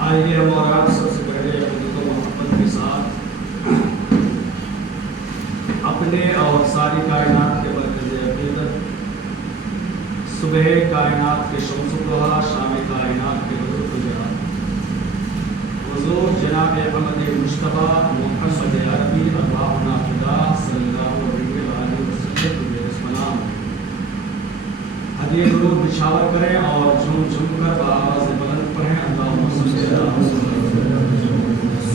آئیے ہم اور آپ سب سے پہلے حضرت و محبت کے ساتھ اپنے اور ساری کائنات کے مرکز عقیدت، صبح کائنات کے شمس و ضحیٰ، شام کائنات کے بدر و ضیاء، حضور جناب احمد مصطفیٰ محمد عربی ارواحنا فدا صلی اللہ علیہ وآلہ وسلم کے سلام ہدیہ درود نشاور کریں اور جھوم جھوم کر بآواز بلند پڑھیں اللہم صلی علی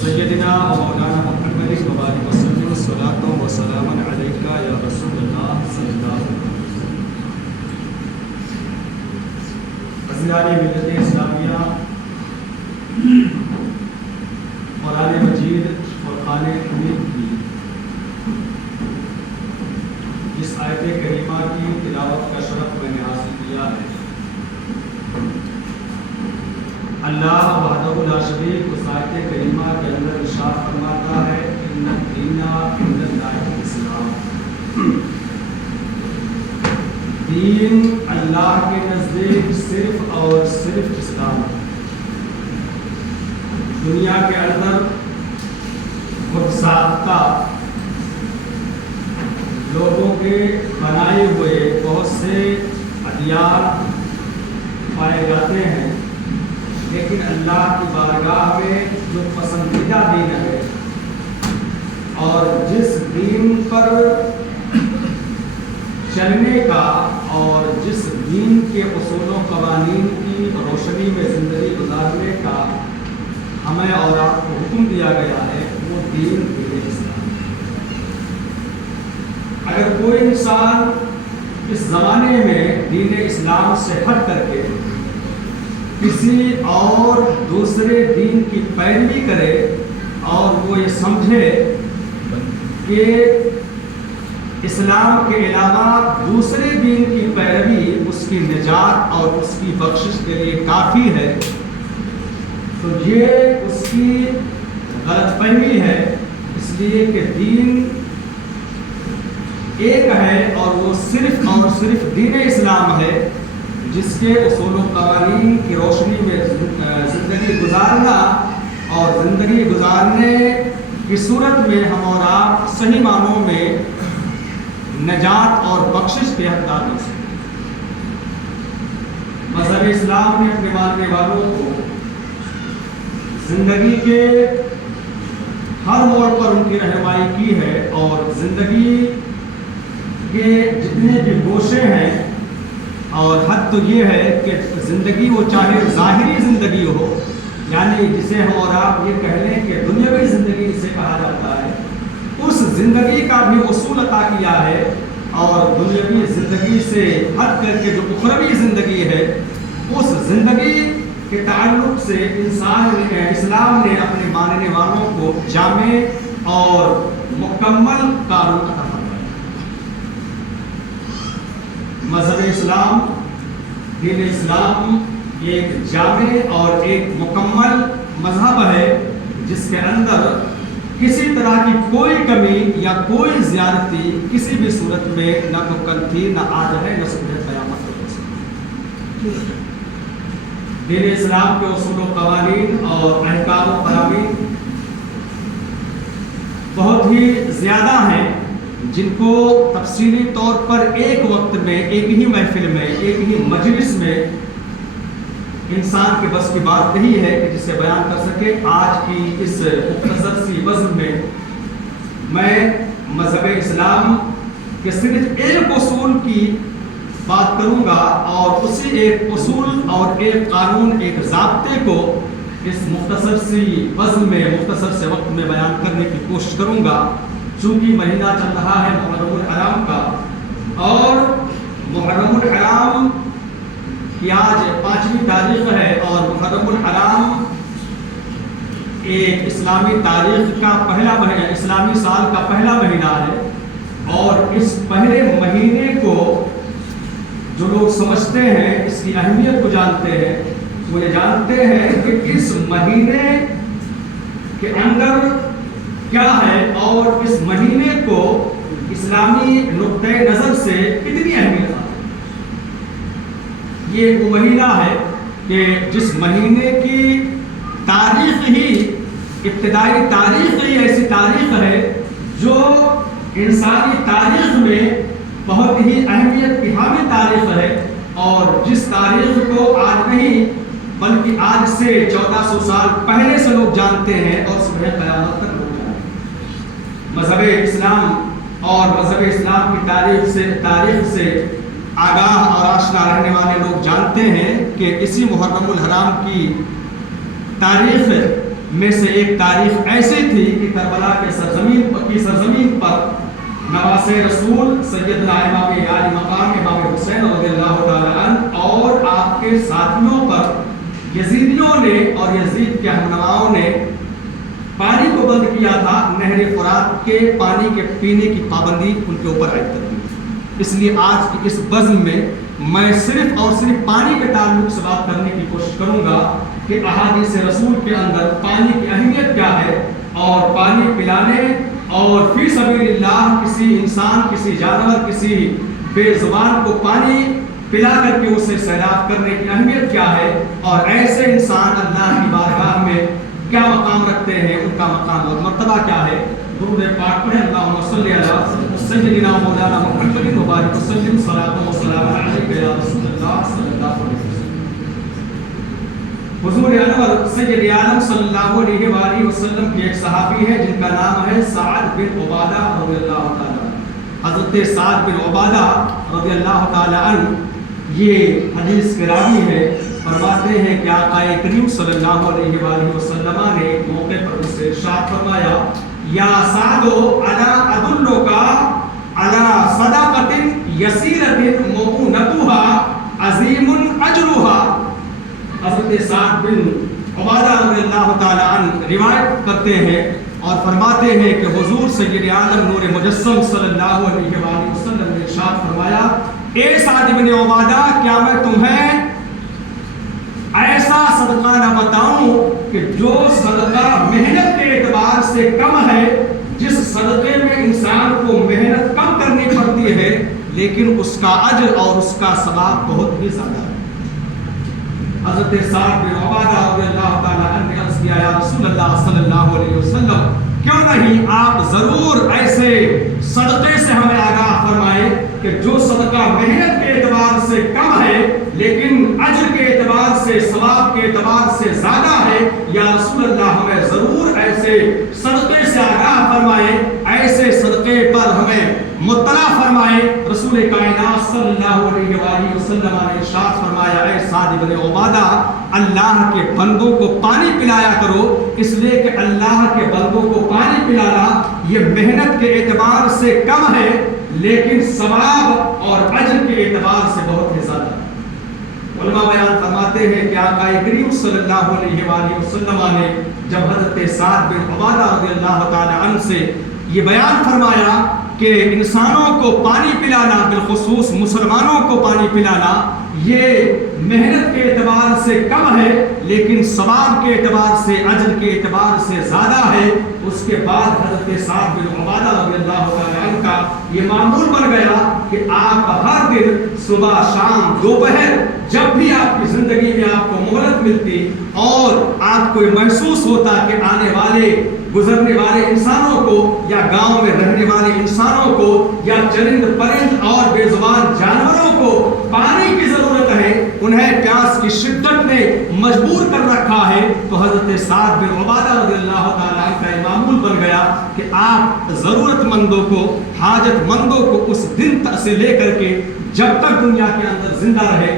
سیدنا و مولانا محمد وبارک وسلم صلاۃ و سلام علیک یا رسول اللہ صلی اللہ علیہ وسلم۔ عزیزان ملت اسلامیہ، قرآن مجید فرقان حمید کی جس آیت کریمہ کی تلاوت کا شرف میں نے حاصل کیا ہے، اللہ وحدہ لا شریک اس آیت کریمہ کے اندر ارشاد فرماتا ہے ان الدین عند اللہ الاسلام، دین اللہ کے نزدیک صرف اور صرف اسلام ہے۔ دنیا کے اندر خود ساختہ لوگوں کے بنائے ہوئے بہت سے ادیان پائے جاتے ہیں، لیکن اللہ کی بارگاہ میں جو پسندیدہ دین ہے اور جس دین پر چلنے کا اور جس دین کے اصول و قوانین کی روشنی میں زندگی گزارنے کا ہمیں اور آپ کو حکم دیا گیا ہے، وہ دین اسلام۔ اگر کوئی انسان اس زمانے میں دین اسلام سے ہٹ کر کے کسی اور دوسرے دین کی پیروی کرے اور وہ یہ سمجھے کہ اسلام کے علاوہ دوسرے دین کی پیروی اس کی نجات اور اس کی بخشش کے لیے کافی ہے، تو یہ اس کی غلط فہمی ہے، اس لیے کہ دین ایک ہے اور وہ صرف اور صرف دین اسلام ہے، جس کے اصول و قوانین کی روشنی میں زندگی گزارنا اور زندگی گزارنے کی صورت میں ہم اور آپ صحیح معنوں میں نجات اور بخشش کے حقدار ہو سکتے ہیں۔ مذہب اسلام نے اپنے ماننے والوں کو زندگی کے ہر موڑ پر ان کی رہنمائی کی ہے، اور زندگی کے جتنے بھی گوشے ہیں، اور حد تو یہ ہے کہ زندگی وہ چاہے ظاہری زندگی ہو، یعنی جسے ہم اور آپ یہ کہہ لیں کہ دنیاوی زندگی جسے کہا جاتا ہے، اس زندگی کا بھی اصول عطا کیا ہے، اور دنیاوی زندگی سے ہٹ کر کے جو اخروی زندگی ہے، اس زندگی کے تعلق سے اسلام نے اپنے ماننے والوں کو جامع اور مکمل قانون عطا فرمایا۔ مذہب اسلام، دین اسلام ایک جامع اور ایک مکمل مذہب ہے، جس کے اندر کسی طرح کی کوئی کمی یا کوئی زیادتی کسی بھی صورت میں نہ تو کل تھی، نہ آج ہے، نہ صبح قیامت ہو سکتی۔ دین اسلام کے اصول و قوانین اور احکام و قوانین بہت ہی زیادہ ہیں، جن کو تفصیلی طور پر ایک وقت میں، ایک ہی محفل میں، ایک ہی مجلس میں انسان کے بس کی بات نہیں ہے کہ جسے بیان کر سکے۔ آج کی اس مختصر سی بزم میں مذہب اسلام کے صرف ایک اصول کی بات کروں گا، اور اسی ایک اصول اور ایک قانون، ایک ضابطے کو اس مختصر سی بزم میں مختصر سے وقت میں بیان کرنے کی کوشش کروں گا. چونکہ مہینہ چل رہا ہے محرم الحرام کا، اور محرم الحرام کی آج 5ویں تاریخ ہے، اور محرم الحرام ایک اسلامی تاریخ کا پہلا مہینہ، اسلامی سال کا پہلا مہینہ ہے. اور اس پہلے مہینے کو جو لوگ سمجھتے ہیں، اس کی اہمیت کو جانتے ہیں، وہ یہ جانتے ہیں کہ اس مہینے کے اندر کیا ہے، اور اس مہینے کو اسلامی نقطۂ نظر سے کتنی اہمیت ہے. یہ وہ مہینہ ہے کہ جس مہینے کی تاریخ ہی، ابتدائی تاریخ ہی ایسی تاریخ ہے جو انسانی تاریخ میں بہت ہی اہمیت کی حامل تاریخ ہے. اور جس تاریخ کو آج نہیں بلکہ آج سے 1400 سال پہلے سے لوگ جانتے ہیں، اور صبح قیامت تک لوگ جانتے ہیں. مذہب اسلام اور مذہب اسلام کی تاریخ سے آگاہ اور آشنا رہنے والے لوگ جانتے ہیں کہ اسی محرم الحرام کی تاریخ میں سے ایک تاریخ ایسی تھی کہ کربلا کے سرزمین پر نواز رسول سیدنا امام عالی مقام امام حسین رضی اللہ تعالی عنہ اور آپ کے ساتھیوں پر یزیدیوں نے اور یزید کے ہمنواؤں نے پانی کو بند کیا تھا. نہر فرات کے پانی کے پینے کی پابندی ان کے اوپر عائد کر دی. اس لیے آج کی اس بزم میں صرف اور صرف پانی کے تعلق سے بات کرنے کی کوشش کروں گا کہ احادیث رسول کے اندر پانی کی اہمیت کیا ہے، اور پانی پلانے اور فی سبیل اللہ کسی انسان، کسی جانور، کسی بے زبان کو پانی پلا کر کے اسے سیراب کرنے کی اہمیت کیا ہے، اور ایسے انسان اللہ کی بارگاہ میں کیا مقام رکھتے ہیں، ان کا مقام اور مرتبہ کیا ہے. درود پاک پڑھیں. اللہم صلی علی سیدنا مولانا محمد مبارک وسلم صلاۃ و سلام علیک یا رسول اللہ صلی اللہ علیہ وسلم. حضور انور سید عالم صلی اللہ علیہ وآلہ وسلم کے ایک صحابی ہے جن کا نام ہے سعد بن عبادہ رضی اللہ تعالی. حضرت سعد بن عبادہ رضی اللہ تعالی عنہ یہ حدیث کے راوی ہے. فرماتے ہیں کہ آقا کریم صلی اللہ علیہ وآلہ وسلم نے ایک موقع پر اس سے ارشاد فرمایا، یا سعدو الا ادلک علی صدقۃ یسیرۃ مؤونتها عظیم اجرها. حضرت سعد بن عبادہ رضی اللہ تعالی عنہ روایت کرتے ہیں اور فرماتے ہیں کہ حضور سید عالم نور مجسم صلی اللہ علیہ وآلہ وسلم نے ارشاد فرمایا، اے سعد بن عبادہ، کیا میں تمہیں ایسا صدقہ نہ بتاؤں کہ جو صدقہ محنت کے اعتبار سے کم ہے، جس صدقے میں انسان کو محنت کم کرنی پڑتی ہے لیکن اس کا اجر اور اس کا ثواب بہت ہی زیادہ ہے. حضرت سعد بن عبادہ رضی اللہ تعالی عنہ نے عرض کیا، یا رسول اللہ صلی اللہ علیہ وسلم، کیوں نہیں آپ ضرور ایسے صدقے سے ہمیں آگاہ فرمائیں کہ جو صدقہ محنت کے اعتبار سے کم ہے لیکن اجر کے اعتبار سے، ثواب کے اعتبار سے زیادہ ہے. یا رسول اللہ ہمیں ضرور ایسے صدقے سے آگاہ فرمائیں، ایسے صدقے پر ہمیں مطلع فرمائیں. رسول کائنات صلی اللہ علیہ وآلہ وسلم نے ارشاد فرمایا، اے سعد بن عبادہ، اللہ کے بندوں کو پانی پلایا کرو، اس لیے کہ اللہ کے بندوں کو پانی پلانا یہ محنت کے اعتبار سے کم ہے لیکن ثواب اور اجر کے اعتبار سے بہت ہی زیادہ ہے. علماء بیان فرماتے ہیں کہ آقا کریم صلی اللہ علیہ وآلہ وسلم نے جب حضرت سعد بن عبادہ رضی اللہ تعالی عنہ سے یہ بیان فرمایا کہ انسانوں کو پانی پلانا، بالخصوص مسلمانوں کو پانی پلانا، یہ محنت کے اعتبار سے کم ہے لیکن ثواب کے اعتبار سے، اجر کے اعتبار سے زیادہ ہے. اس کے بعد حضرت سعد بن عبادہ رضی اللہ تعالی عنہ کا یہ معمول بن گیا کہ آپ ہر دن صبح، شام، دوپہر، جب بھی آپ کی زندگی میں آپ کو مہلت ملتی اور آپ کو محسوس ہوتا کہ آنے والے گزرنے والے انسانوں کو یا گاؤں میں رہنے والے انسانوں کو یا چرند پرند اور بے زبان جانوروں کو پانی کی ضرورت ہے، انہیں پیاس کی شدت نے مجبور کر رکھا ہے، تو حضرت سعد بن عبادہ رضی اللہ تعالیٰ عنہ کا معمول بن گیا کہ آپ ضرورت مندوں کو، حاجت مندوں کو اس دن سے لے کر کے جب تک دنیا کے اندر زندہ رہے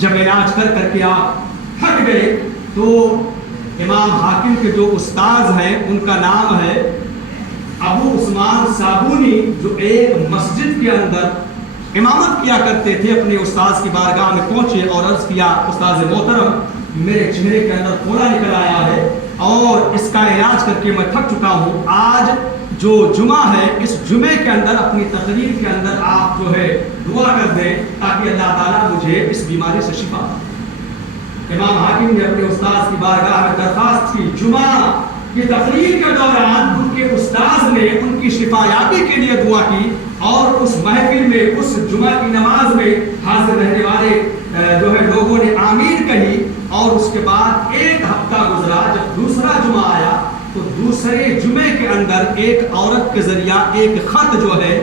جب علاج کر کر کے آپ تھک گئے تو امام حاکم کے جو استاذ ہیں ان کا نام ہے ابو عثمان صابونی، جو ایک مسجد کے اندر امامت کیا کرتے تھے، اپنے استاذ کی بارگاہ میں پہنچے اور عرض کیا استاذ محترم میرے چہرے کے اندر پھوڑا نکل آیا ہے اور اس کا علاج کر کے میں تھک چکا ہوں، آج جو جمعہ ہے اس جمعے کے اندر اپنی تقریر کے اندر آپ جو ہے دعا کر دیں تاکہ اللہ تعالیٰ مجھے اس بیماری سے شفا دے۔ امام حاکم نے اپنے استاذ کی بارگاہ میں درخواست کی، جمعہ کی تقریر کے دوران ان کے استاذ نے ان کی شفا یابی کے لیے دعا کی اور اس محفل میں اس جمعہ کی نماز میں حاضر رہنے والے جو ہے لوگوں نے آمین کہی، اور اس کے بعد ایک ہفتہ گزرا، جب دوسرا جمعہ آیا تو دوسرے جمعے کے اندر ایک عورت کے ذریعہ ایک خط جو ہے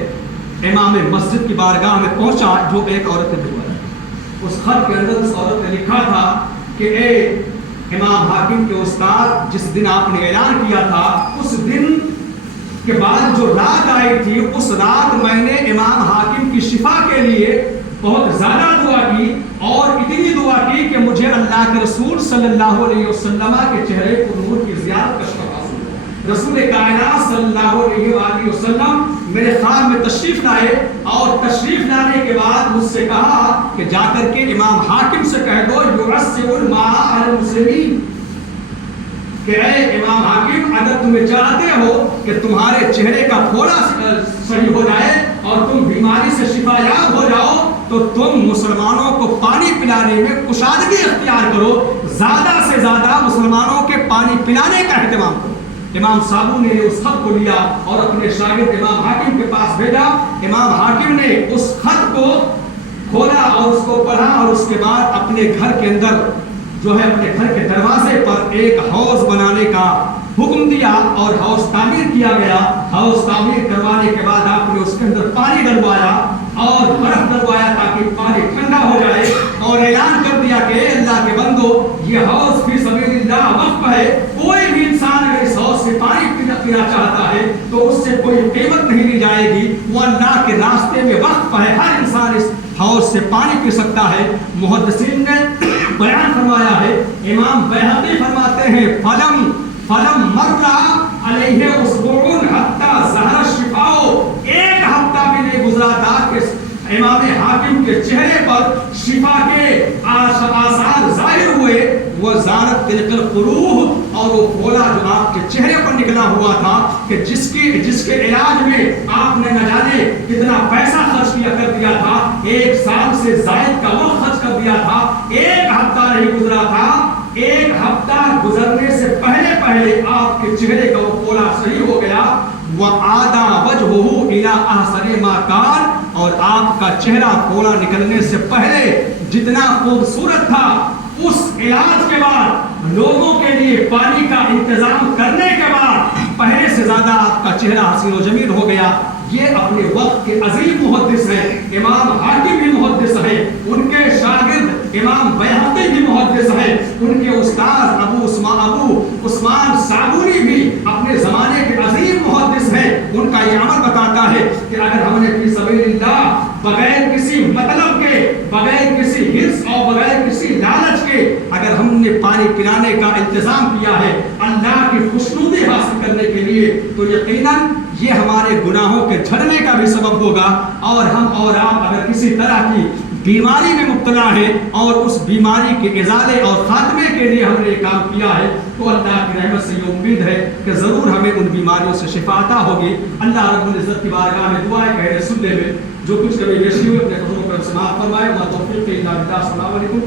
امام مسجد کی بارگاہ میں پہنچا جو ایک عورت نے بھیجا۔ اس خط کے اندر اس عورت نے لکھا تھا کہ اے امام حاکم کے استاد، جس دن آپ نے اعلان کیا تھا اس دن کے بعد جو رات آئی تھی اس رات میں نے امام حاکم کی شفا کے لیے بہت زیادہ دعا کی اور اتنی دعا کی کہ مجھے اللہ کے رسول صلی اللہ علیہ وسلم کے چہرے پر نور کی زیارت کا شرف حاصل ہوا۔ رسول کائنات صلی اللہ علیہ وآلہ وسلم میرے خواب میں تشریف لائے اور تشریف لانے کے بعد مجھ سے کہا کہ جا کر کے امام حاکم سے کہہ دو یعصب الماء علی المسلمین، کہ اے امام حاکم اگر تمہیں چاہتے ہو کہ تمہارے چہرے کا پھوڑا صحیح ہو جائے اور تم بیماری سے شفا یاب ہو جاؤ تو تم مسلمانوں کو پانی پلانے میں کشادگی اختیار کرو، زیادہ سے زیادہ مسلمانوں کے پانی پلانے کا اہتمام کرو۔ امام صابونی نے اس خط کو لیا اور اپنے شاگرد امام حاکم کے پاس بھیجا۔ امام حاکم نے اس خط کو کھولا اور اس کو پڑھا اور اس کے بعد اپنے گھر کے اندر جو ہے اپنے گھر کے دروازے پر ایک حوض بنانے کا حکم دیا اور حوض تعمیر کیا گیا۔ حوض تعمیر کروانے کے بعد آپ نے اس کے اندر پانی ڈلوایا اور برف ڈلوایا تاکہ پانی ٹھنڈا ہو جائے اور اعلان کر دیا کہ اے اللہ کے بندو یہ حوض فی سبیل اللہ وقف ہے، کوئی بھی انسان اگر اس حوض سے پانی پینا چاہتا ہے تو اس سے کوئی قیمت نہیں لی جائے گی، وہ اللہ کے راستے میں وقف ہے، ہر انسان اس حوض سے پانی پی سکتا ہے۔ محدثین نے بیان فرمایا ہے، امام بیہقی فرماتے ہیں فلم مرہ علیہ اسبوع حتی ظہر الشفاء، ایک ہفتہ بھی نہیں گزرا تھا کہ امام حاکم کے چہرے پر شفا کے آثار ظاہر ہوئے، وہ زارت تلک القروح، اور وہ پھوڑا جو آپ کے چہرے پر نکلا ہوا تھا کہ جس کے علاج میں آپ نے نہ جانے کتنا پیسہ خرچ کر دیا تھا، 1 سال سے زائد کا وقت خرچ کر دیا تھا، ایک ہفتہ نہیں گزرا تھا، ایک ہفتہ گزرنے سے پہلے آپ کے چہرے کا وہ پھوڑا صحیح ہو گیا۔ وَعَادَ وَجْهُهُ إِلَىٰ أَحْسَنِ مَا كَانَ، اور آپ کا چہرہ پھوڑا نکلنے سے پہلے جتنا خوبصورت تھا اس علاج کے بعد لوگوں کے لیے پانی کا انتظام کرنے کے بعد پہلے سے زیادہ آپ کا چہرہ حسین و جمیل ہو گیا۔ یہ اپنے وقت کے عظیم محدث ہیں، امام حاکم بھی محدث ہیں، ان کے شاگرد امام بیہقی بھی محدث ہیں، ان کے استاد ابو عثمان صابونی بھی اپنے زمانے کے عظیم محدث ہیں۔ ان کا یہ عمل بتاتا ہے کہ اگر ہم نے فی سبیل اللہ بغیر کسی مطلب کے، بغیر کسی حرص اور بغیر کسی لالچ کے اگر ہم نے پانی پلانے کا انتظام کیا ہے اللہ کی خوشنودی حاصل کرنے کے لیے، تو یقیناً یہ ہمارے گناہوں کے جھڑنے کا بھی سبب ہوگا، اور ہم اور آپ اگر کسی طرح کی بیماری میں مبتلا ہے اور اس بیماری کے ازالے اور خاتمے کے لیے ہم نے کام کیا ہے تو اللہ کی رحمت سے یہ امید ہے کہ ضرور ہمیں ان بیماریوں سے شفا عطا ہوگی۔ اللہ رب العزت کی بارگاہ میں دعائیں کہہ سننے میں جو کچھ کبھی بیشی ہوئے اپنے قدموں پر سماعت فرمائے، وما توفیق الا باللہ۔ السلام علیکم۔